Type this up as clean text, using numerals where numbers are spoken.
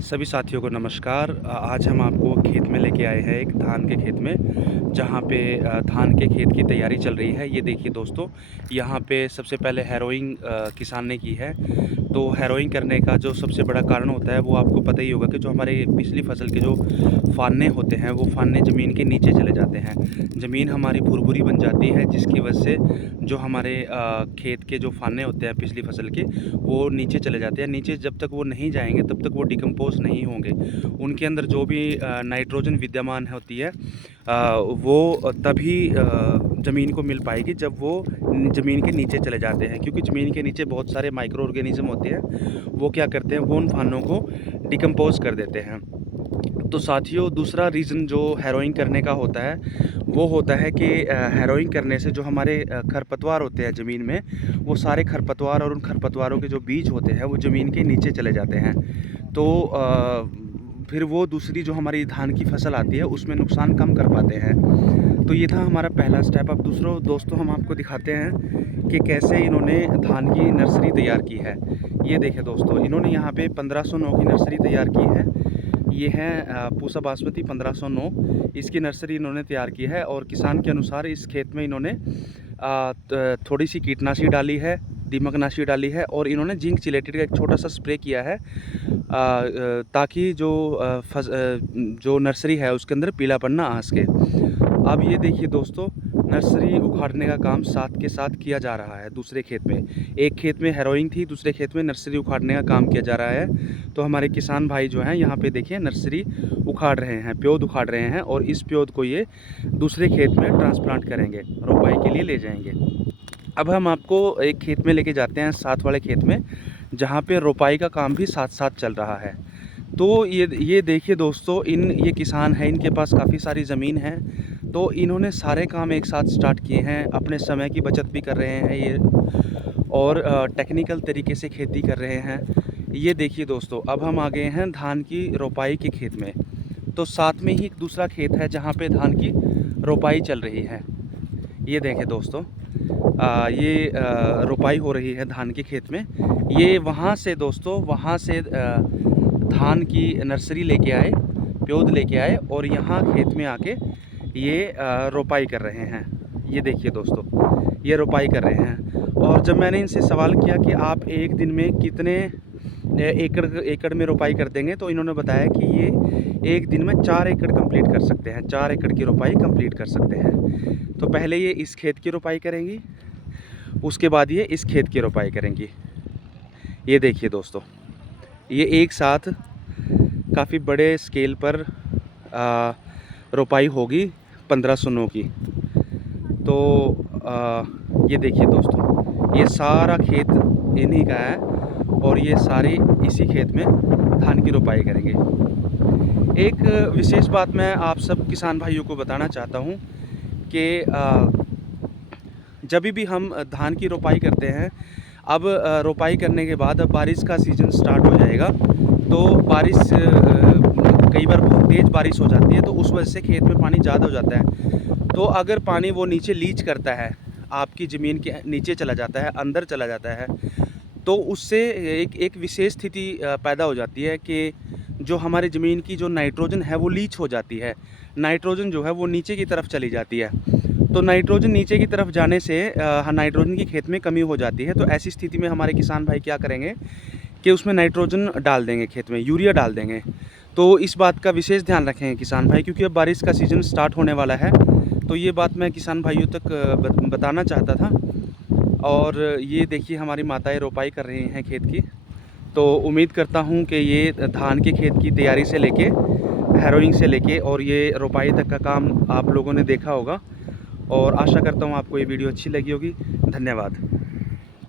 सभी साथियों को नमस्कार। आज हम आपको खेत में लेके आए हैं, एक धान के खेत में, जहाँ पे धान के खेत की तैयारी चल रही है। ये देखिए दोस्तों, यहाँ पे सबसे पहले हैरोइंग किसान ने की है। तो हैरोइंग करने का जो सबसे बड़ा कारण होता है वो आपको पता ही होगा कि जो हमारे पिछली फसल के जो फाने होते हैं वो फाने ज़मीन के नीचे चले जाते हैं। ज़मीन हमारी भुरभुरी बन जाती है, जिसकी वजह से जो हमारे खेत के जो फाने होते हैं पिछली फसल के, वो नीचे चले जाते हैं। नीचे जब तक वो नहीं जाएंगे तब तक वो डिकम्पोज नहीं होंगे। उनके अंदर जो भी नाइट्रोजन विद्यमान होती है वो तभी ज़मीन को मिल पाएगी जब वो ज़मीन के नीचे चले जाते हैं, क्योंकि ज़मीन के नीचे बहुत सारे माइक्रो ऑर्गेनिज्म होते हैं। वो क्या करते हैं, वो उन फानों को डिकम्पोज कर देते हैं। तो साथियों, दूसरा रीज़न जो हैरोइंग करने का होता है वो होता है कि हैरोइंग करने से जो हमारे खरपतवार होते हैं ज़मीन में, वो सारे खरपतवार और उन खरपतवारों के जो बीज होते हैं वो ज़मीन के नीचे चले जाते हैं। तो फिर वो दूसरी जो हमारी धान की फसल आती है उसमें नुकसान कम कर पाते हैं। तो ये था हमारा पहला स्टेप। अब दूसरों दोस्तों हम आपको दिखाते हैं कि कैसे इन्होंने धान की नर्सरी तैयार की है। ये देखें दोस्तों, इन्होंने यहाँ पे 1509 की नर्सरी तैयार की है। ये है पूसा बासमती 1509, इसकी नर्सरी इन्होंने तैयार की है। और किसान के अनुसार इस खेत में इन्होंने थोड़ी सी कीटनाशी डाली है, दीमकनाशी डाली है, और इन्होंने जिंक चिलेटेड का एक छोटा सा स्प्रे किया है ताकि जो नर्सरी है उसके अंदर पीलापन ना आ सके। अब ये देखिए दोस्तों, नर्सरी उखाड़ने का काम साथ के साथ किया जा रहा है दूसरे खेत में। एक खेत में हैरोइंग थी, दूसरे खेत में नर्सरी उखाड़ने का काम किया जा रहा है। तो हमारे किसान भाई जो हैं यहाँ पे देखिए नर्सरी उखाड़ रहे हैं, प्योद उखाड़ रहे हैं, और इस प्योद को ये दूसरे खेत में ट्रांसप्लांट करेंगे, रोपाई के लिए ले जाएंगे। अब हम आपको एक खेत में लेके जाते हैं, साथ वाले खेत में, जहाँ पे रोपाई का काम भी साथ साथ चल रहा है। तो ये देखिए दोस्तों, ये किसान हैं, इनके पास काफ़ी सारी ज़मीन है। तो इन्होंने सारे काम एक साथ स्टार्ट किए हैं, अपने समय की बचत भी कर रहे हैं ये, और टेक्निकल तरीके से खेती कर रहे हैं। ये देखिए दोस्तों, अब हम आ गए हैं धान की रोपाई के खेत में। तो साथ में ही एक दूसरा खेत है जहाँ पे धान की रोपाई चल रही है। ये देखें दोस्तों, ये रोपाई हो रही है धान के खेत में। ये वहाँ से दोस्तों, वहाँ से धान की नर्सरी लेके आए, प्योद लेके आए, और यहाँ खेत में आके ये रोपाई कर रहे हैं। ये देखिए दोस्तों, ये रोपाई कर रहे हैं। और जब मैंने इनसे सवाल किया कि आप एक दिन में कितने एकड़ में रोपाई कर देंगे, तो इन्होंने बताया कि ये एक दिन में 4 एकड़ कंप्लीट कर सकते हैं, 4 एकड़ की रोपाई कंप्लीट कर सकते हैं। तो पहले ये इस खेत की रोपाई करेंगी, उसके बाद ये इस खेत की रोपाई करेंगी। ये देखिए दोस्तों, ये एक साथ काफ़ी बड़े स्केल पर रोपाई होगी 1509 की। तो ये देखिए दोस्तों, ये सारा खेत इन्हीं का है, और ये सारे इसी खेत में धान की रोपाई करेंगे। एक विशेष बात मैं आप सब किसान भाइयों को बताना चाहता हूँ कि जब भी हम धान की रोपाई करते हैं, अब रोपाई करने के बाद अब बारिश का सीज़न स्टार्ट हो जाएगा। तो बारिश कई बार बहुत तेज़ बारिश हो जाती है, तो उस वजह से खेत में पानी ज़्यादा हो जाता है। तो अगर पानी वो नीचे लीच करता है, आपकी ज़मीन के नीचे चला जाता है, अंदर चला जाता है, तो उससे एक विशेष स्थिति पैदा हो जाती है कि जो हमारी ज़मीन की जो नाइट्रोजन है वो लीच हो जाती है। नाइट्रोजन जो है वो नीचे की तरफ चली जाती है। तो नाइट्रोजन नीचे की तरफ जाने से नाइट्रोजन की खेत में कमी हो जाती है। तो ऐसी स्थिति में हमारे किसान भाई क्या करेंगे कि उसमें नाइट्रोजन डाल देंगे, खेत में यूरिया डाल देंगे। तो इस बात का विशेष ध्यान रखें किसान भाई, क्योंकि अब बारिश का सीज़न स्टार्ट होने वाला है। तो ये बात मैं किसान भाइयों तक बताना चाहता था। और ये देखिए, हमारी माताएं रोपाई कर रही हैं खेत की। तो उम्मीद करता हूँ कि ये धान के खेत की तैयारी से लेके, हैरोइंग से लेके, और ये रोपाई तक का काम आप लोगों ने देखा होगा। और आशा करता हूँ आपको ये वीडियो अच्छी लगी होगी। धन्यवाद।